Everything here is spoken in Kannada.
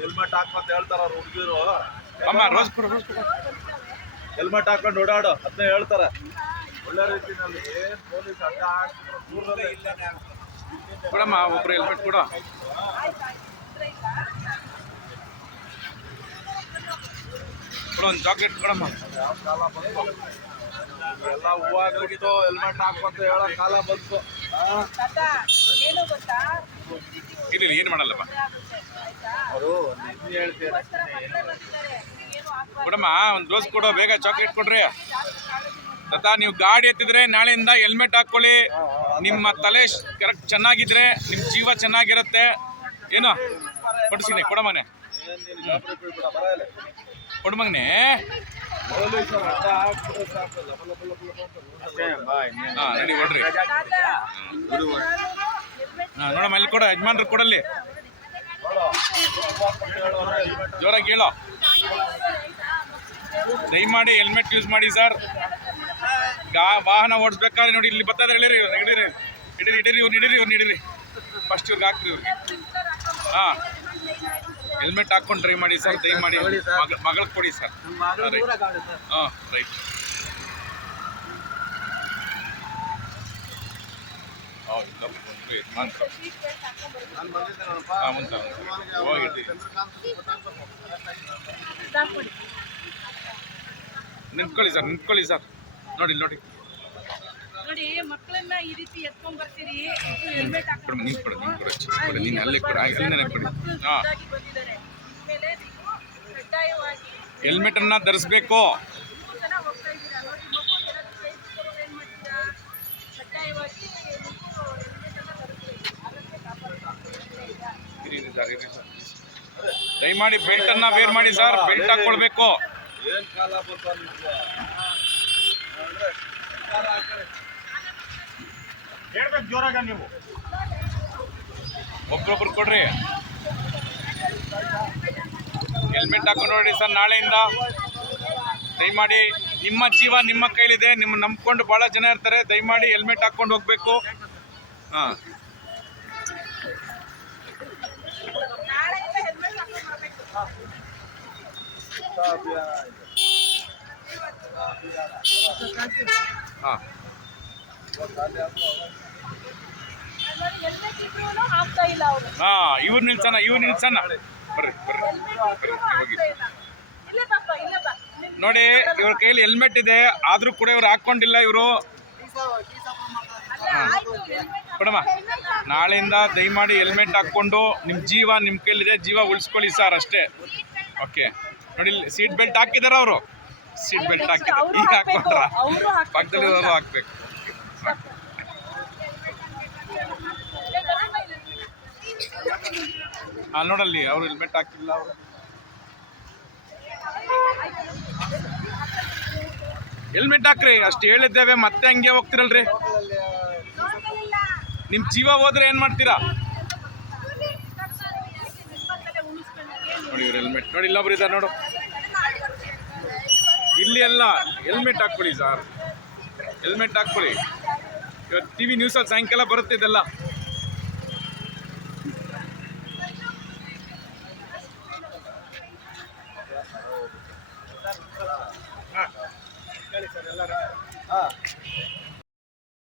ಹೆಲ್ಮೆಟ್ ಹಾಕಂತ ಹೇಳ್ತಾರ ಹುಡುಗಿರು. ಹೆಲ್ಮೆಟ್ ಹಾಕೊಂಡು ಓಡಾಡು ಅದನ್ನ ಹೇಳ್ತಾರೆ ಒಳ್ಳೆ ರೀತಿನಲ್ಲಿ. ಏನ್ ಪೊಲೀಸ್ ಅಡ್ಡ ಕೊಡಮ್ಮ ಒಬ್ರು ಹೆಲ್ಮೆಟ್ ಕೊಡ. ಒಂದು ಚಾಕ್ಲೇಟ್ ಕೊಡಮ್ಮ. ಎಲ್ಲ ಹೂವಾಗಿತ್ತು ಹೆಲ್ಮೆಟ್ ಹಾಕಂತ ಹೇಳೋ ಕಾಲ ಬಂತು. ಇಲ್ಲ ಏನು ಮಾಡಲ್ಲಪ್ಪ. ಅವರು ಹೇಳ್ತೀರ ಕೊಡಮ್ಮ ಒಂದು ರೋಸ್ ಕೊಡೋ, ಬೇಗ ಚಾಕ್ಲೇಟ್ ಕೊಡ್ರಿ. ತತಾ ನೀವು ಗಾಡಿ ಎತ್ತಿದ್ರೆ ನಾಳೆಯಿಂದ ಹೆಲ್ಮೆಟ್ ಹಾಕೊಳ್ಳಿ. ನಿಮ್ಮ ತಲೆ ಕರೆಕ್ಟ್ ಚೆನ್ನಾಗಿದ್ರೆ ನಿಮ್ಮ ಜೀವ ಚೆನ್ನಾಗಿರುತ್ತೆ. ಏನು ಕೊಡ್ಸಿನಿ ಕೊಡಮನೆ, ಕೊಡಮಗ್ನೆ. ರೆಡಿ ಕೊಡ್ರಿ. ನೋಡಮ್ಮ ಇಲ್ಲಿ ಕೊಡ, ಯಜಮಾನ್ರು ಕೊಡಲ್ಲಿ. ಜೋರಾಗಿ ಹೇಳೋ. ದಯಮಾಡಿ ಹೆಲ್ಮೆಟ್ ಯೂಸ್ ಮಾಡಿ ಸರ್. ವಾಹನ ಓಡಿಸ್ಬೇಕಾದ್ರೆ ನೋಡಿ ಇಲ್ಲಿ ಬರ್ತಾ ಇದ್ದಾರೆ. ಹಿಡೀರಿ ಫಸ್ಟ್ ಇವ್ರಿಗೆ ಹಾಕ್ರಿ. ಇವ್ರಿಗೆ ಹೆಲ್ಮೆಟ್ ಹಾಕೊಂಡು ಡ್ರೈವ್ ಮಾಡಿ ಸರ್. ದಯಮಾಡಿ ಮಗಳಿಗೆ ಕೊಡಿ ಸರ್. ರೈಟ್. ನಿಂತ್ಕೊಳ್ಳಿ ಸರ್. ನೋಡಿ ನೋಡಿ ಮಕ್ಕಳನ್ನ ಈ ರೀತಿ ಎತ್ಕೊಂಡ್ ಬರ್ತೀರಿ. ಹೆಲ್ಮೆಟ್ ಹಾಕೊಂಡು ನೀನು ಅಲ್ಲೇ ಕೊಡಿ. ಹೆಲ್ಮೆಟ್ ಅನ್ನ ಧರಿಸ್ಬೇಕು. ದಯಮಾಡಿ ಬೆಲ್ಟ್ ಅನ್ನ ವೇರ್ ಮಾಡಿ ಸರ್. ಬೆಲ್ಟ್ ಹಾಕೊಳ್ಬೇಕು. ಏನ್ ಕಾಲ ಹೇಳ್ಬೇಕು ಜೋರಾಗ ನೀವು. ಒಬ್ರೊಬ್ರು ಕೊಡ್ರಿ. ಹೆಲ್ಮೆಟ್ ಹಾಕೊಂಡು ನೋಡಿ ಸರ್. ನಾಳೆಯಿಂದ ದಯಮಾಡಿ ನಿಮ್ಮ ಜೀವ ನಿಮ್ಮ ಕೈಲಿದೆ. ನಿಮ್ಮ ನಂಬ್ಕೊಂಡು ಬಹಳ ಜನ ಇರ್ತಾರೆ. ದಯಮಾಡಿ ಹೆಲ್ಮೆಟ್ ಹಾಕೊಂಡು ಹೋಗ್ಬೇಕು. ಇವ್ರು ನಿಲ್ಸಣ ಬರ್ರಿ. ನೋಡಿ ಇವ್ರ ಕೈಯಲ್ಲಿ ಹೆಲ್ಮೆಟ್ ಇದೆ, ಆದ್ರೂ ಕೂಡ ಇವ್ರು ಹಾಕೊಂಡಿಲ್ಲ. ಇವರು ಕೊಡಮ್ಮ. ನಾಳೆಯಿಂದ ದಯಮಾಡಿ ಹೆಲ್ಮೆಟ್ ಹಾಕೊಂಡು ನಿಮ್ಮ ಜೀವ ನಿಮ್ಮ ಕೈಲಿದೆ, ಜೀವ ಉಳಿಸ್ಕೊಳ್ಳಿ ಸರ್ ಅಷ್ಟೇ. ಓಕೆ ನೋಡಿ, ಸೀಟ್ ಬೆಲ್ಟ್ ಹಾಕಿದಾರ ಅವರು. ಸೀಟ್ ಬೆಲ್ಟ್ ಹಾಕಿದ್ದಾರೆ. ಈಗ ಹಾಕೊಂಡ್ರ ಪಕ್ಕದಲ್ಲಿರೋರು ಹಾಕ್ಬೇಕು. ನೋಡಲ್ಲಿ ಅವರು ಹೆಲ್ಮೆಟ್ ಹಾಕಿಲ್ಲ. ಅವರು ಹೆಲ್ಮೆಟ್ ಹಾಕ್ರಿ ಅಷ್ಟು ಹೇಳಿದ್ದೇವೆ. ಮತ್ತೆ ಹಂಗೆ ಹೋಗ್ತಿರಲ್ರಿ. ನಿಮ್ ಜೀವ ಹೋದ್ರೆ ಏನ್ ಮಾಡ್ತೀರಾ? ನೋಡಿ ಇವ್ರು ಹೆಲ್ಮೆಟ್ ನೋಡಿ. ಇಲ್ಲೊಬ್ರು ಇದ್ದಾರೆ ನೋಡು. ಇಲ್ಲಿ ಎಲ್ಲ ಹೆಲ್ಮೆಟ್ ಹಾಕ್ಕೊಳ್ಳಿ ಸರ್. ಹೆಲ್ಮೆಟ್ ಹಾಕ್ಕೊಳ್ಳಿ. ಇವತ್ತು ಟಿವಿ ನ್ಯೂಸಲ್ಲಿ ಸಾಯಂಕಾಲ ಬರುತ್ತೆ ಇದೆಲ್ಲ.